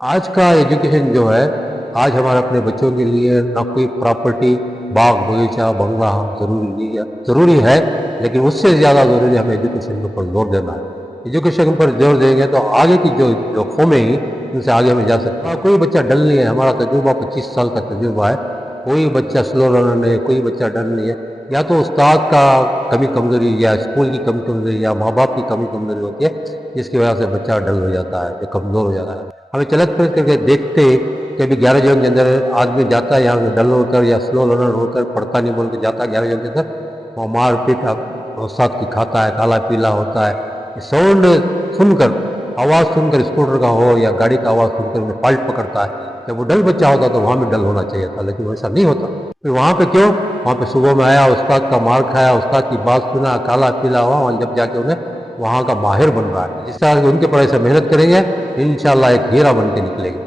آج کا ایجوکیشن جو ہے، آج ہمارے اپنے بچوں کے لیے نہ کوئی پراپرٹی، باغ باغیچہ بنگلہ ضروری نہیں ہے، ضروری ہے، لیکن اس سے زیادہ ضروری ہمیں ایجوکیشن کے اوپر زور دینا ہے۔ ایجوکیشن پر زور دیں گے تو آگے کی جو قومیں ہیں ان سے آگے ہمیں جا سکتے ہیں۔ کوئی بچہ ڈل نہیں ہے، ہمارا تجربہ 25 سال کا تجربہ ہے، کوئی بچہ سلو رنر نہیں ہے، کوئی بچہ ڈل نہیں ہے۔ یا تو استاد کا کمی کمزوری، یا اسکول کی کمی کمزوری، یا ماں باپ کی کمی کمزوری ہوتی ہے، جس کی وجہ سے بچہ ڈل ہو جاتا ہے، کمزور ہو جاتا ہے۔ ہمیں چلت پھر کر کے دیکھتے کہ ابھی 11 جون کے اندر آدمی جاتا ہے یہاں سے ڈل ہو کر یا سلو لرنر ہو کر پڑھتا نہیں بول کے جاتا ہے 11 جون کے اندر، وہ مار پیٹ استاد کی کھاتا ہے، کالا پیلا ہوتا ہے۔ ساؤنڈ سن کر، آواز سن کر، اسکوٹر کا ہو یا گاڑی کا آواز سن کر انہیں پالٹ پکڑتا ہے۔ جب وہ ڈل بچہ ہوتا تو وہاں بھی ڈل ہونا چاہیے تھا، لیکن ویسا نہیں ہوتا۔ پھر وہاں پہ کیوں؟ وہاں پہ صبح میں آیا، استاد کا مار کھایا، استاد کی بات سنا، کالا پیلا ہوا، وہاں جب جا کے انہیں وہاں کا ماہر بن رہا ہے۔ جس طرح ان کے پڑھائی سے محنت کریں گے انشاءاللہ ایک ہیرا بن کے نکلے گا۔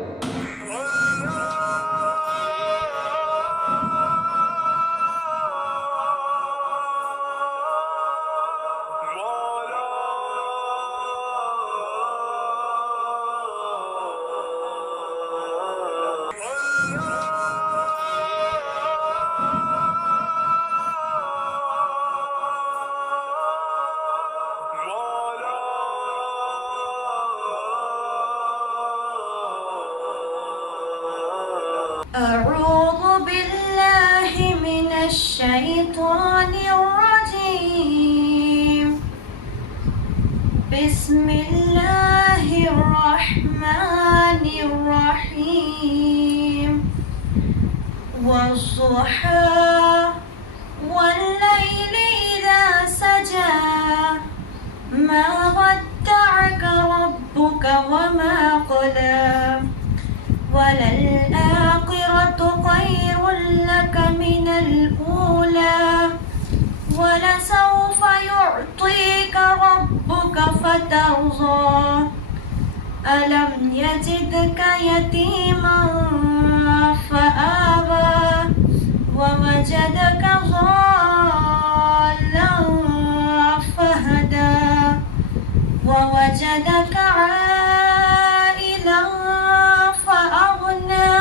أعوذ بالله من الشيطان الرجيم. بسم الله الرحمن الرحيم. والضحى والليل إذا سجى ما ودعك ربك وما قلى وللآخرة خير لك من الأولى ولسوف يعطيك ربك فترضى ألم يجدك يتيما فآوى ووجدك ضالا فهدى ووجدك عائلا فأغنى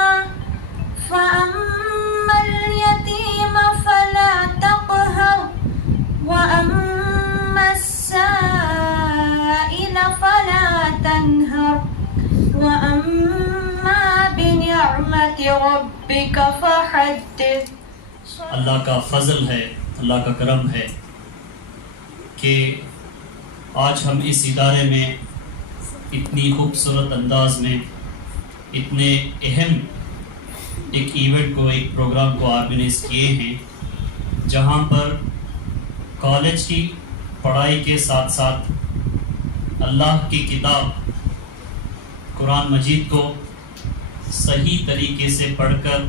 فأما اليتيم فلا تقهر وأما السائل فلا تنهر وأما بنعمة ربك فحدث۔ اللہ کا فضل ہے، اللہ کا کرم ہے کہ آج ہم اس ادارے میں اتنی خوبصورت انداز میں اتنے اہم ایک ایونٹ کو، ایک پروگرام کو آرگنائز کیے ہیں، جہاں پر کالج کی پڑھائی کے ساتھ ساتھ اللہ کی کتاب قرآن مجید کو صحیح طریقے سے پڑھ کر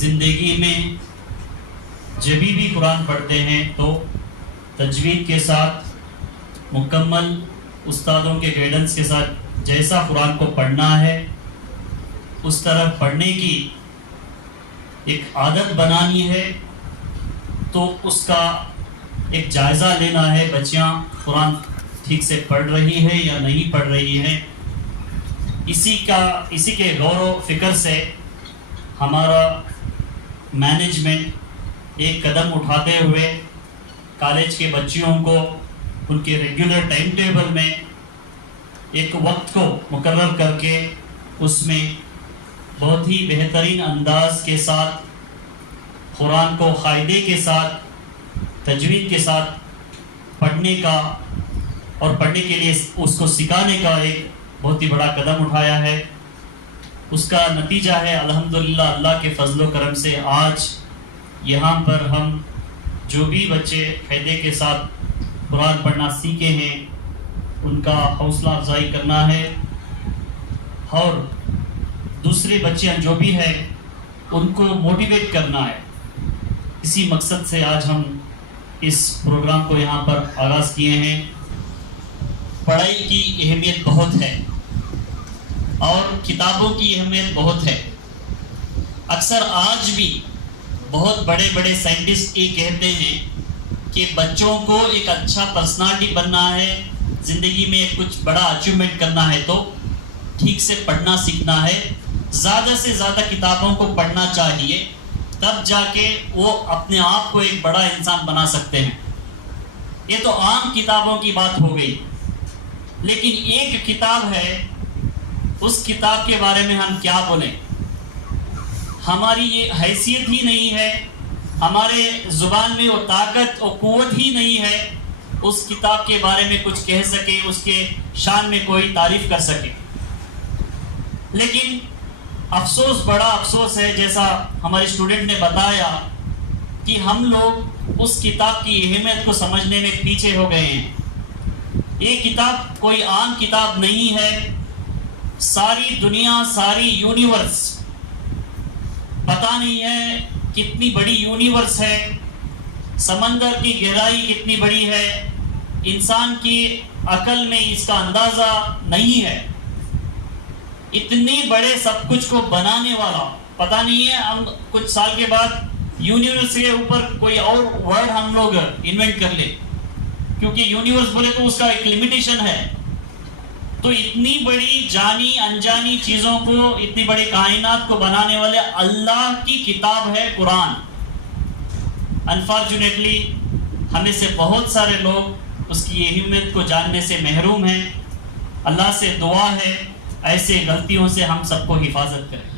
زندگی میں جب بھی قرآن پڑھتے ہیں تو تجوید کے ساتھ مکمل استادوں کے گائیڈنس کے ساتھ جیسا قرآن کو پڑھنا ہے اس طرح پڑھنے کی ایک عادت بنانی ہے، تو اس کا ایک جائزہ لینا ہے، بچیاں قرآن ٹھیک سے پڑھ رہی ہیں یا نہیں پڑھ رہی ہیں۔ اسی کے غور و فکر سے ہمارا مینجمنٹ ایک قدم اٹھاتے ہوئے کالج کے بچیوں کو ان کے ریگولر ٹائم ٹیبل میں ایک وقت کو مقرر کر کے اس میں بہت ہی بہترین انداز کے ساتھ قرآن کو قاعدے کے ساتھ تجوید کے ساتھ پڑھنے کا اور پڑھنے کے لیے اس کو سکھانے کا ایک بہت ہی بڑا قدم اٹھایا ہے۔ اس کا نتیجہ ہے الحمدللہ اللہ کے فضل و کرم سے آج یہاں پر ہم جو بھی بچے قاعدے کے ساتھ قرآن پڑھنا سیکھے ہیں ان کا حوصلہ افزائی کرنا ہے، اور دوسرے بچیاں جو بھی ہیں ان کو موٹیویٹ کرنا ہے۔ اسی مقصد سے آج ہم اس پروگرام کو یہاں پر آغاز کیے ہیں۔ پڑھائی کی اہمیت بہت ہے اور کتابوں کی اہمیت بہت ہے۔ اکثر آج بھی بہت بڑے بڑے سائنٹسٹ یہ کہتے ہیں کہ بچوں کو ایک اچھا پرسنالٹی بننا ہے، زندگی میں کچھ بڑا اچیومنٹ کرنا ہے تو ٹھیک سے پڑھنا سیکھنا ہے. زیادہ سے زیادہ کتابوں کو پڑھنا چاہیے, تب جا کے وہ اپنے آپ کو ایک بڑا انسان بنا سکتے ہیں. یہ تو عام کتابوں کی بات ہو گئی, لیکن ایک کتاب ہے, اس کتاب کے بارے میں ہم کیا بولیں. ہماری یہ حیثیت ہی نہیں ہے, ہمارے زبان میں وہ طاقت اور قوت ہی نہیں ہے اس کتاب کے بارے میں کچھ کہہ سکے, اس کے شان میں کوئی تعریف کر سکے. لیکن افسوس, بڑا افسوس ہے, جیسا ہمارے اسٹوڈنٹ نے بتایا کہ ہم لوگ اس کتاب کی اہمیت کو سمجھنے میں پیچھے ہو گئے ہیں. یہ کتاب کوئی عام کتاب نہیں ہے. ساری دنیا, ساری یونیورس, پتہ نہیں ہے کتنی بڑی یونیورس ہے, سمندر کی گہرائی کتنی بڑی ہے, انسان کی عقل میں اس کا اندازہ نہیں ہے. اتنے بڑے سب کچھ کو بنانے والا, پتہ نہیں ہے, ہم کچھ سال کے بعد یونیورس کے اوپر کوئی اور ورڈ ہم لوگ انوینٹ کر لیں, کیونکہ یونیورس بولے تو اس کا ایک لمیٹیشن ہے. تو اتنی بڑی جانی انجانی چیزوں کو, اتنی بڑی کائنات کو بنانے والے اللہ کی کتاب ہے قرآن. انفارچونیٹلی ہمیں سے بہت سارے لوگ اس کی اہمیت کو جاننے سے محروم ہیں. اللہ سے دعا ہے ایسے غلطیوں سے ہم سب کو حفاظت کریں.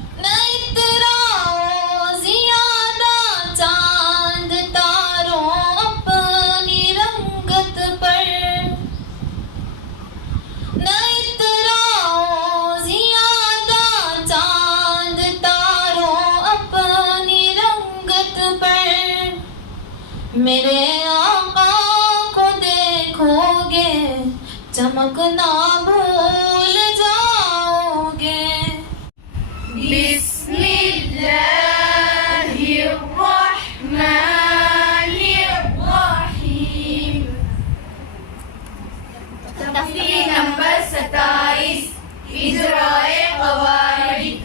میرے آقا کو دیکھو گے, چمکنا بھول جاؤ گے. بسم اللہ الرحمن الرحیم. تفصیل نمبر 27, اجراء قواعد.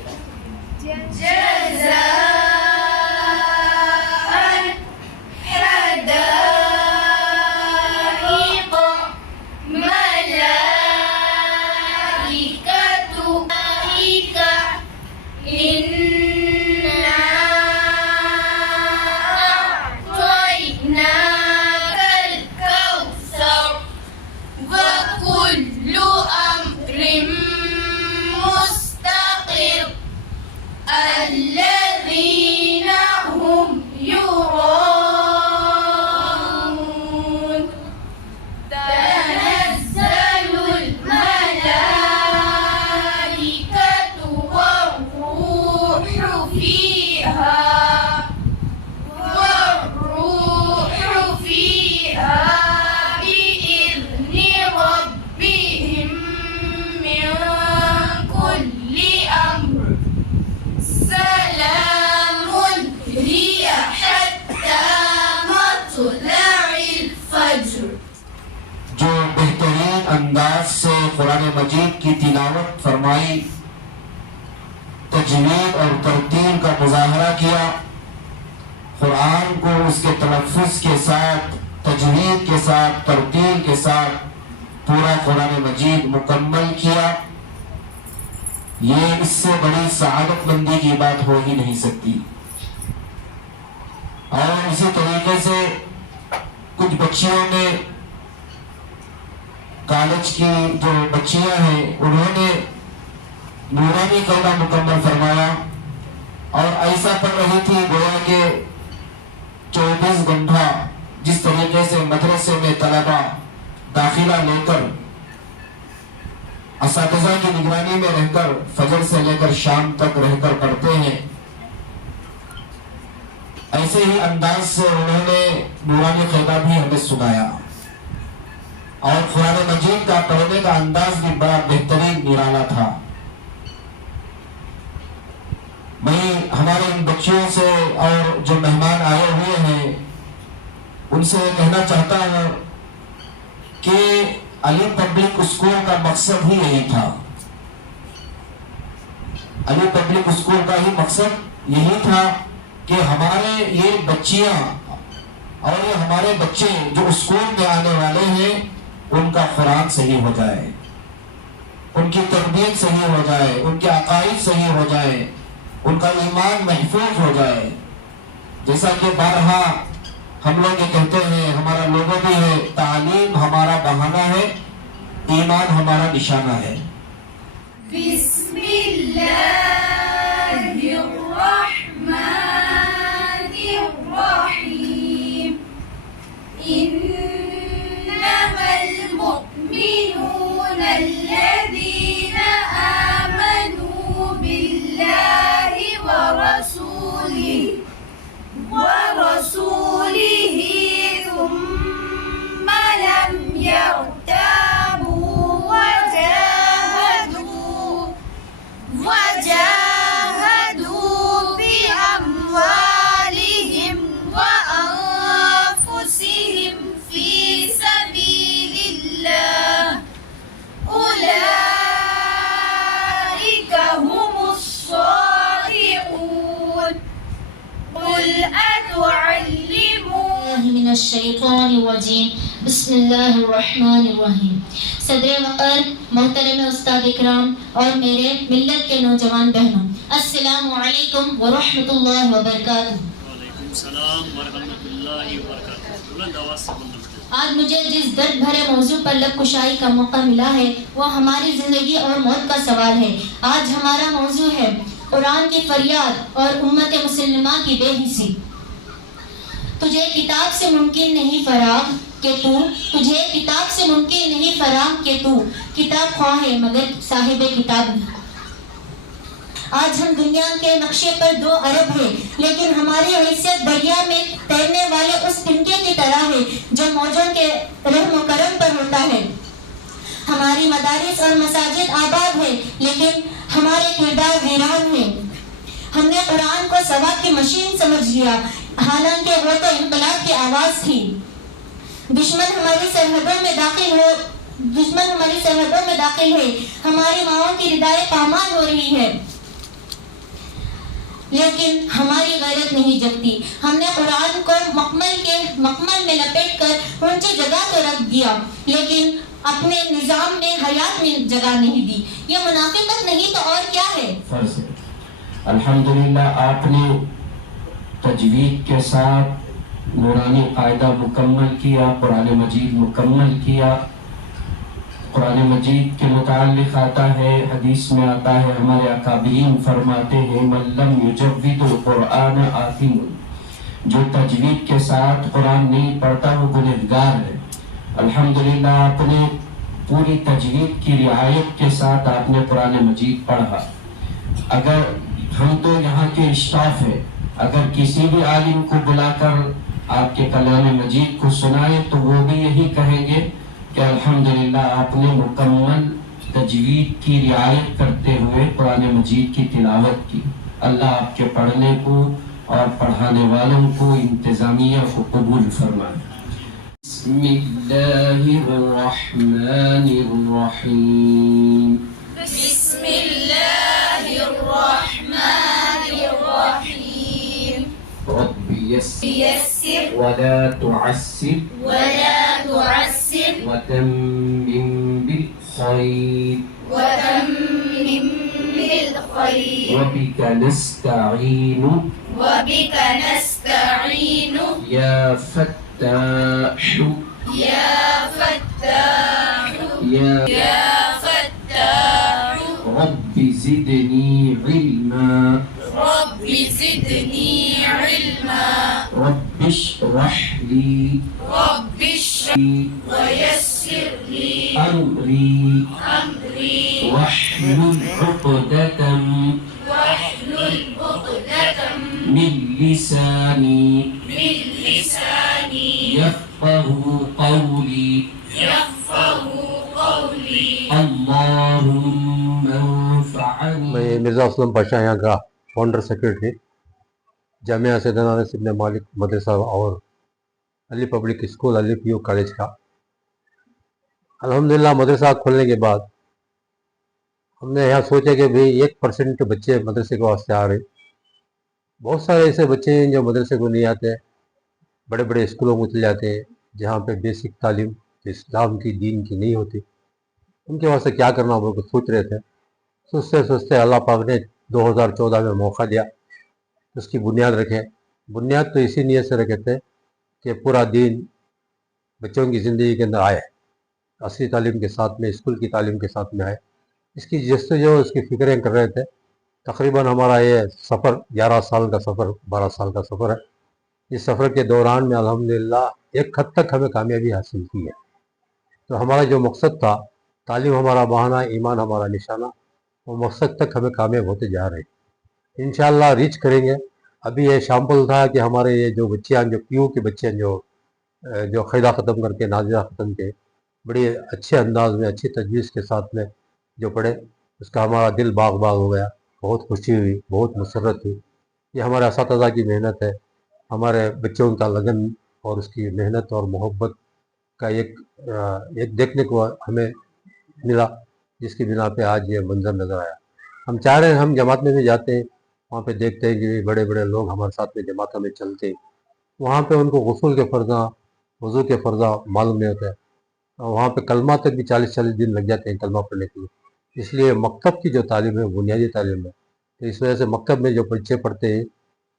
انداز سے قرآن مجید کی تلاوت فرمائی, تجوید اور ترتیل کا مظاہرہ کیا, قرآن کو اس کے تلفظ کے ساتھ, تجوید کے ساتھ, ترتیل کے ساتھ پورا قرآن مجید مکمل کیا, یہ اس سے بڑی سعادت مندی کی بات ہو ہی نہیں سکتی. اور اسی طریقے سے کچھ بچیوں نے, کالج کی جو بچیاں ہیں, انہوں نے نورانی قاعدہ مکمل فرمایا اور ایسا پڑھ رہی تھی گویا کہ 24 گھنٹہ جس طریقے سے مدرسے میں طلبہ داخلہ لے کر اساتذہ کی نگرانی میں رہ کر فجر سے لے کر شام تک رہ کر پڑھتے ہیں, ایسے ہی انداز سے انہوں نے نورانی قاعدہ بھی ہمیں سنایا. اور قرآن مجید کا پڑھنے کا انداز بھی بڑا بہترین نرالا تھا. میں ہمارے ان بچیوں سے اور جو مہمان آئے ہوئے ہیں ان سے کہنا چاہتا ہوں کہ علی پبلک اسکول کا مقصد ہی یہی تھا. علی پبلک اسکول کا ہی مقصد یہی تھا کہ ہمارے یہ بچیاں اور یہ ہمارے بچے جو اسکول میں آنے والے ہیں ان کا قرآن صحیح ہو جائے. ان کی تربیت صحیح ہو جائے، ان کے عقائد صحیح ہو جائے، ان کا ایمان محفوظ ہو جائے. جیسا کہ بارہا ہم لوگ یہ کہتے ہیں، ہمارا لوگوں بھی ہے، تعلیم ہمارا بہانہ ہے، ایمان ہمارا نشانہ ہے. بسم اللہ الرحمن الرحیم. انما المؤمنون الذین آمنوا باللہ ورسولہ ثم لم يرتابوا وجاهدوا بأموالهم وأنفسهم في سبيل الله أولئك هم الصادقون. قل أتعلمون من الشیطان الرجیم. بسم اللہ الرحمن الرحیم. صدر وقار، محترم استاد اکرام اور میرے ملت کے نوجوان بہنوں، السلام علیکم ورحمۃ اللہ وبرکاتہ. وعلیکم السلام ورحمۃ اللہ وبرکاتہ. بلند آواز سے بولنا. آج مجھے جس درد بھرے موضوع پر لب کشائی کا موقع ملا ہے وہ ہماری زندگی اور موت کا سوال ہے. آج ہمارا موضوع ہے قرآن کی فریاد اور امت مسلمہ کی بے حسی. تجھے کتاب سے ممکن نہیں فراغ کہ تو کتاب خواہ ہے مگر صاحب کتاب نہیں. آج ہم دنیا کے نقشے پر 2 ارب ہیں، لیکن ہماری حیثیت دریا میں تیرنے والے اس تنکے کی طرح ہے جو موجوں کے رحم و کرم پر ہوتا ہے. ہماری مدارس اور مساجد آباد ہے لیکن ہمارے کردار ویران ہیں. ہم نے قرآن کو ثواب کی مشین سمجھ لیا، حالانکہ وہ تو انقلاب کی آواز تھی. دشمن ہماری سرحدوں میں داخل ہے، ہماری ماؤں کی ردائیں پامال ہو رہی ہے، لیکن ہماری غیرت نہیں جگتی. ہم نے قرآن کو مکمل میں لپیٹ کر اونچی جگہ تو رکھ دیا، لیکن اپنے نظام میں حیات میں جگہ نہیں دی. یہ منافقت نہیں تو اور کیا ہے؟ الحمدللہ آپ نے تجوید کے ساتھ نورانی قاعدہ مکمل کیا، قرآن مجید مکمل کیا. قرآن مجید کے متعلق آتا ہے، حدیث میں آتا ہے، ہمارے اکابرین فرماتے ہیں من لم یجود القرآن آثم، جو تجوید کے ساتھ قرآن نہیں پڑھتا وہ گنہگار ہے. الحمدللہ آپ نے پوری تجوید کی رعایت کے ساتھ آپ نے قرآن مجید پڑھا. اگر ہم تو یہاں کے اسٹاف ہیں، اگر کسی بھی عالم کو بلا کر آپ کے کلام مجید کو سنائے تو وہ بھی یہی کہیں گے کہ الحمدللہ آپ نے مکمل تجوید کی رعایت کرتے ہوئے قرآن مجید کی تلاوت کی. اللہ آپ کے پڑھنے کو اور پڑھانے والوں کو، انتظامیہ کو قبول فرمائے. بسم اللہ الرحمن الرحیم. بسم اللہ الرحمن الرحیم. رب يسر يسر ولا تعسر وتمم بالخير وبك نستعين يا فتاح يا رب زدني علما رب اشرح لي ويسر لي أمري واحلل عقدة من لساني يفقه قولي اللهم انفعني. میں مرزا اسلم پاشا یہاں کا فاؤنڈر سیکرٹری، جامعہ سیدنا انس بن مالک مدرسہ اور علی پبلک اسکول علی پی یو کالج کا. الحمدللہ مدرسہ کھولنے کے بعد ہم نے یہاں سوچا کہ بھئی 1% بچے مدرسے کے واسطے آ رہے. بہت سارے ایسے بچے ہیں جو مدرسے کو نہیں آتے، بڑے بڑے اسکولوں کو چلے جاتے ہیں جہاں پہ بیسک تعلیم اسلام کی، دین کی نہیں ہوتی. उनके वास्ते क्या करना वो लोग सोच रहे थे। सोचते सोचते अल्लाह पाक ने 2014 में मौका दिया, उसकी बुनियाद रखे। बुनियाद तो इसी नीयत से रखे थे कि पूरा दिन बच्चों की ज़िंदगी के अंदर आए, असली तालीम के साथ में, स्कूल की तालीम के साथ में आए। इसकी जस्तजो उसकी फ़िक्रें कर रहे थे। तकरीबन हमारा ये सफ़र 11 साल का सफ़र, 12 साल का सफ़र है। इस सफ़र के दौरान में अल्हम्दुलिल्लाह एक हद तक हमें कामयाबी हासिल की है। तो हमारा जो मकसद था, तालीम हमारा बहाना, ईमान हमारा निशाना, वो मकसद तक हमें कामयाब होते जा रहे हैं। इंशाअल्लाह रीच करेंगे। अभी ये शैम्पल था कि हमारे ये जो बच्चियाँ, जो पीयू के बच्चे जो क़ैदा ख़त्म करके, नाज़िरा ख़त्म के, बड़े अच्छे अंदाज में, अच्छी तजवीज़ के साथ में जो पढ़े, उसका हमारा दिल बाग बाग हो गया। बहुत खुशी हुई, बहुत मसरत हुई। ये हमारे असातिज़ा की मेहनत है, हमारे बच्चों का लगन और उसकी मेहनत और मोहब्बत का एक देखने को हमें मिला, जिसकी बिना पे आज ये मंजर नज़र आया। हम चाह रहे हैं, हम जमात में भी जाते हैं, वहाँ पे देखते हैं कि बड़े बड़े लोग हमारे साथ में जमातों में चलते हैं। वहाँ पे उनको गुस्ल के फ़र्ज़ा, वज़ू के फ़र्ज़ा मालूम नहीं होते, और वहाँ पे कलमा तक भी 40-40 दिन लग जाते हैं कलमा पढ़ने के लिए। इसलिए मकतब की जो तालीम है, बुनियादी तालीम है, तो इस वजह से मकतब में जो बच्चे पढ़ते हैं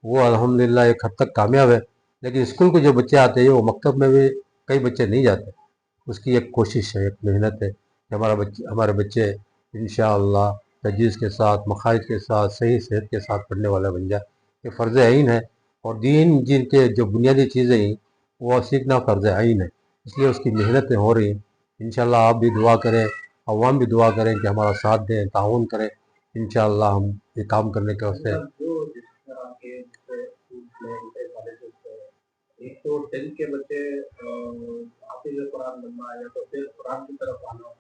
वो अल्हम्दुलिल्लाह एक हद तक कामयाब है। लेकिन स्कूल को जो बच्चे आते हैं वो मकतब में भी कई बच्चे नहीं जाते। उसकी एक कोशिश है, एक मेहनत है कि हमारे बच्चे इंशाअल्लाह तजवीज़ के साथ, मखारिज के साथ, सही सेहत के साथ पढ़ने वाला बन जाए। ये फ़र्ज़ ऐन है, और दीन जिनके जो बुनियादी चीज़ें हैं वो सीखना फ़र्ज़ ऐन है। इसलिए उसकी मेहनतें हो रही हैं। इंशाअल्लाह आप भी दुआ करें, अवाम भी दुआ करें कि हमारा साथ दें, ताउन करें। इंशाअल्लाह हम ये काम करने के वास्ते एक तो 10 के बच्चे हाफिज कुरान बनना या तो फिर कुरान की तरफ आना,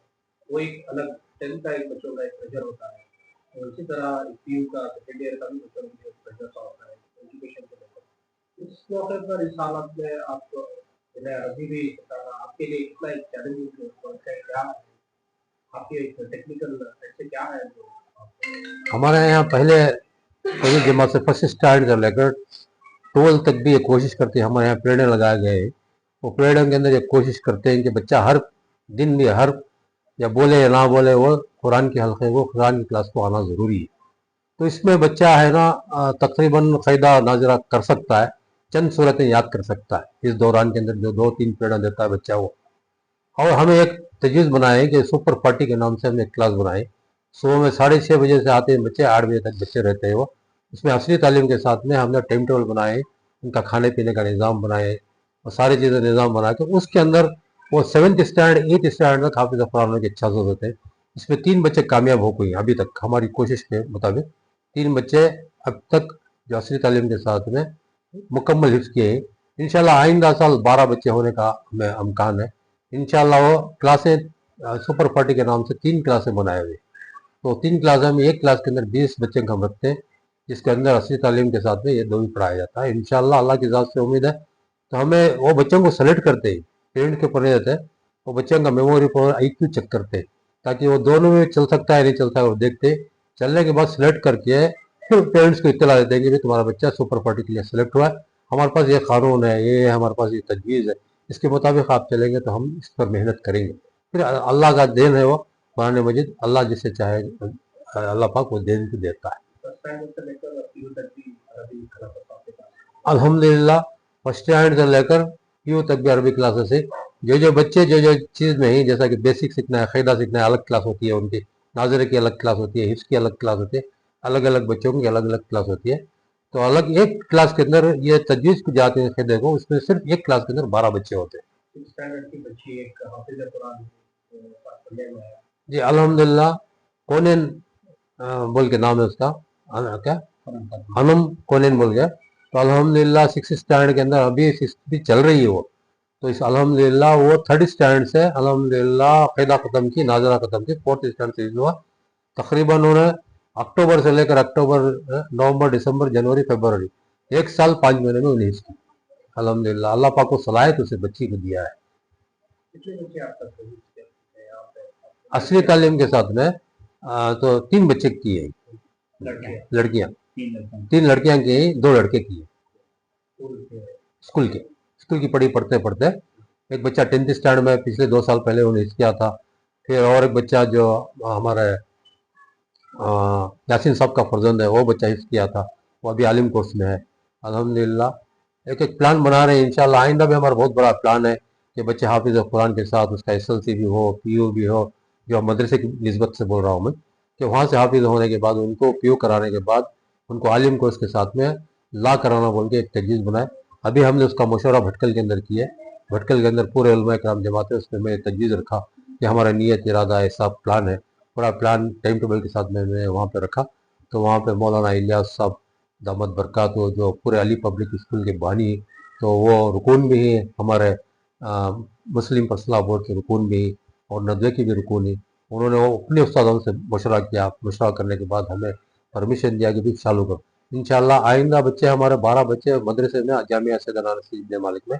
वो एक अलग 10 का एक बच्चों का एक प्रेशर होता है। और इसी तरह पीयू का, सेकेंड ईयर का भी बच्चों के लिए प्रेशर सा होता है एजुकेशन को लेकर। इस मौके पर इस हालत में आपको अभी भी बताना आपके लिए कितना एक चैलेंजिंग वर्क है, क्या है आपके टेक्निकल ऐसे क्या है जो हमारे यहाँ पहले जमात से फर्स्ट स्टैंड से लेकर 12 तक भी ये कोशिश करते हैं। हमारे यहाँ पीरियड लगाए गए हैं, वो पीरियड के अंदर ये कोशिश करते हैं कि बच्चा हर दिन भी, हर या बोले या ना बोले, वो कुरान के हल्के, वो कुरान की क्लास को आना ज़रूरी है। तो इसमें बच्चा है ना तकरीबन क़ैदा नाज़िरा कर सकता है, चंद सूरतें याद कर सकता है इस दौरान के अंदर जो 2-3 पीरियड देता है बच्चा वो। और हमें एक तजवीज़ बनाए कि सुपर पार्टी के नाम से हमने एक क्लास बनाई। सुबह में 6:30 बजे से आते हैं बच्चे, 8 बजे तक बच्चे रहते हैं वो। इसमें असली तालीम के साथ में हमने टाइम टेबल बनाए, उनका खाने पीने का निज़ाम बनाए और सारी चीज़ें निज़ाम बना के उसके अंदर वो 7th स्टैंडर्ड 8th स्टैंडर्ड तक हाफिज़ कुरान के 600 होते हैं। इसमें 3 बच्चे कामयाब हो गए अभी तक, हमारी कोशिश के मुताबिक 3 बच्चे अब तक जो असली तालीम के साथ में मुकम्मल हिफ्ज़ किए हैं। इंशाअल्लाह आइंदा साल 12 बच्चे होने का हमें इम्कान है। इंशाअल्लाह वो क्लासें सुपर पार्टी के नाम से 3 क्लासें बनाए हुए, तो 3 क्लास में एक क्लास के अंदर 20 बच्चे का हम रखते हैं, जिसके अंदर असली तालीम के साथ में ये 2 भी पढ़ाया जाता है। इंशाअल्लाह अल्लाह की ज़ात से उम्मीद है। तो हमें वो बच्चों को सेलेक्ट करते हैं, पेरेंट के ऊपर रहते हैं, वो बच्चों का मेमोरी पावर IQ चेक करते हैं, ताकि वो दोनों में चल सकता है नहीं चलता है वो देखते हैं। चलने के बाद सेलेक्ट करके फिर पेरेंट्स को इत्तला देते हैं कि भाई तुम्हारा बच्चा सुपर पार्टी के लिए सेलेक्ट हुआ है, हमारे पास ये कानून है, ये हमारे पास ये तजवीज़ है, इसके मुताबिक आप चलेंगे तो हम इस पर मेहनत करेंगे। फिर अल्लाह का देन है वो, कुरान मजीद अल्लाह जिसे चाहे अल्लाह पाक वो देन को देता है। अल्हम्दुलिल्लाह फर्स्ट स्टैंडर्ड से लेकर पीयू तक भी अरबी क्लासेस है। जो बच्चे जो चीज़ में ही, जैसा कि बेसिक सीखना है, क़ैदा सीखना है, अलग क्लास होती है उनकी, नाज़िरे की अलग क्लास होती है, हिफ्ज़ की अलग क्लास होती है, अलग अलग बच्चों की अलग अलग क्लास होती है। तो अलग एक क्लास के अंदर ये तजवीज़ को जाते हैं क़ैदे को, उसमें सिर्फ एक क्लास के अंदर 12 बच्चे होते हैं। स्टैंडर्ड की बच्ची एक हाफिज़ कुरान पढ़ने में है जी अल्हम्दुलिल्लाह। कोनेन बोल के नाम है उसका, क्या हनम कोनेन बोल गया। तो अल्हम्दुलिल्लाह 6th स्टैंडर्ड के अंदर अभी 6th भी चल रही है वो। तो इस अल्हम्दुलिल्लाह वो 3rd स्टैंडर्ड से अल्हम्दुलिल्लाह क़ैदा ख़त्म की, नाज़िरा ख़त्म की, 4th स्टैंडर्ड से हुआ। तकरीबन उन्हें अक्टूबर से लेकर नवंबर, दिसंबर, जनवरी, फरवरी 1 साल 5 महीने में उन्हें की। अल्हम्दुलिल्लाह अल्लाह पाक को सलाहियत उसे बच्ची को दिया है। कितने बच्चे आप तक असली तालीम के साथ में तो 3 बच्चे की है, लड़कियां 3 लड़कियां की, 2 लड़के की है। स्कूल की पढ़ी पढ़ते पढ़ते एक बच्चा 10th स्टैंडर्ड में पिछले 2 साल पहले उन्हें किया था, फिर और एक बच्चा जो हमारे यासीन साहब का फर्जंद है, वो बच्चा हिफ्ज़ किया था, वो अभी आलिम कोर्स में है। अल्हम्दुलिल्लाह एक एक प्लान बना रहे हैं। इंशाल्लाह आइंदा भी हमारा बहुत बड़ा प्लान है कि बच्चे हाफिज़ कुरान के साथ उसका SLC भी हो, PU भी हो, जो मदरसे की निस्बत से बोल रहा हूँ मैं, कि वहाँ से हाफिज़ होने के बाद उनको PU कराने के बाद उनको आलिम कोर्स के साथ में ला कराना बोल के एक तजवीज़ बनाए। अभी हमने उसका मशवरा भटकल के अंदर किया है। भटकल के अंदर पूरे उलमा कराम जमात है, उसमें मैं तजवीज़ रखा कि हमारा नीयत इरादा ऐसा प्लान है, पूरा प्लान टाइम टेबल के साथ मैंने वहाँ पे रखा। तो वहाँ पे मौलाना इलियास साहब दामद बरकत जो पूरे अली पब्लिक स्कूल के बानी, तो वो रुकून भी है, हमारे मुस्लिम पर्सनल बोर्ड के रुकून भी और नदवे की भी रुकून है। उन्होंने वो अपने उस्तादों से मशवरा किया, मशवरा करने के बाद हमें परमिशन दिया कि भी चालू करो। इंशाल्लाह आइंदा बच्चे हमारे 12 बच्चे मदरसे में जामिया सैयदना नसीर इब्न मालिक में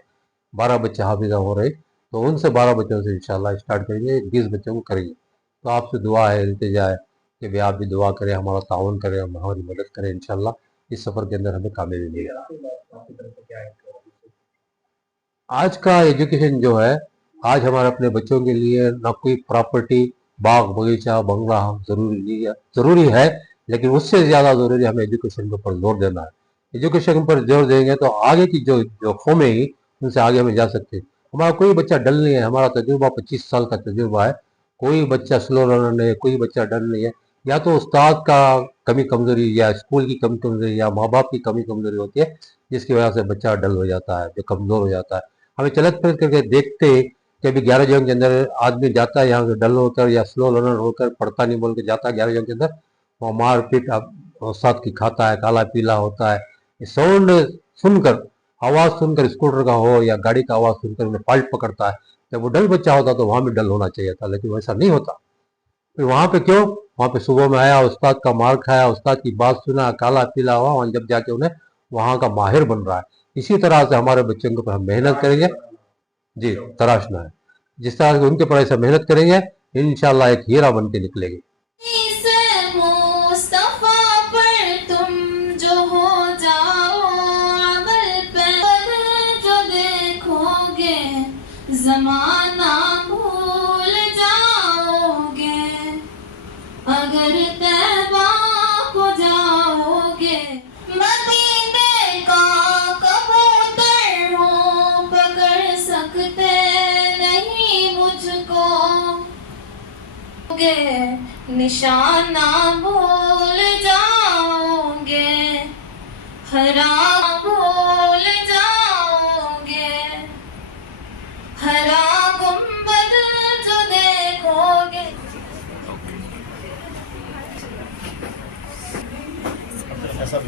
12 बच्चे हाफिज़ा हो रहे, तो उनसे 12 बच्चों से इंशाल्लाह स्टार्ट करेंगे, 20 बच्चों को करेंगे। तो आपसे दुआ है, इल्तिजा है कि भाई आप भी दुआ करें, हमारा ताउन करें, हमारी मदद करें। इंशाल्लाह इस सफ़र के अंदर हमें कामयाबी मिलेगी। आपकी तरफ से क्या है? आज का एजुकेशन जो है, आज हमारे अपने बच्चों के लिए ना कोई प्रॉपर्टी, बाग बगीचा, बंगला हम ज़रूरी नहीं है, ज़रूरी है, लेकिन उससे ज़्यादा ज़रूरी हमें एजुकेशन के ऊपर जोर देना है। एजुकेशन पर जोर देंगे तो आगे की जो जो कौमें ही उनसे आगे हम जा सकते हैं। हमारा कोई बच्चा डल नहीं है, हमारा तजुर्बा 25 साल का तजुर्बा है। कोई बच्चा स्लो रनर नहीं है, कोई बच्चा डल नहीं है। या तो उस्ताद का कमी कमज़ोरी या स्कूल की कमी कमज़ोरी या माँ बाप की कमी कमज़ोरी होती है, जिसकी वजह से बच्चा डल हो जाता है, जो कमज़ोर हो जाता है। हमें चलत फिरत करके देखते कि अभी 11 जून के अंदर आदमी जाता है यहाँ से डल होकर या स्लो लर्नर होकर पढ़ता नहीं बोल के जाता है 11 जून के अंदर, वो मार पीट साथ की खाता है, काला पीला होता है। साउंड सुनकर, आवाज़ सुनकर, स्कूटर का हो या गाड़ी का आवाज़ सुनकर उन्हें फाल्ट पकड़ता है। जब वो डल बच्चा होता तो वहाँ भी डल होना चाहिए था, लेकिन वैसा नहीं होता। फिर वहाँ पे क्यों? वहाँ पे सुबह में आया, उस्ताद का मार खाया, उस्ताद की बात सुना, काला पीला हुआ, वहाँ जब जाके उन्हें वहाँ का माहिर बन रहा है। इसी तरह से हमारे बच्चों के ऊपर हम मेहनत करेंगे जी, तराशना है। जिस तरह से उनके पढ़ाई से मेहनत करेंगे, इंशाल्लाह एक हीरा बन के निकलेगी। इस मुस्तफा पर तुम जो हो जाओ अमल पर जो देखोगे जमाना भूल जाओगे, अगर तैबा को जाओगे मदीने का कबूतर हो पकड़ सकते नहीं मुझको, निशाना भूल जाओगे, हरा भूल जाओगे, हरा गुंबद जो देखोगे। ऐसा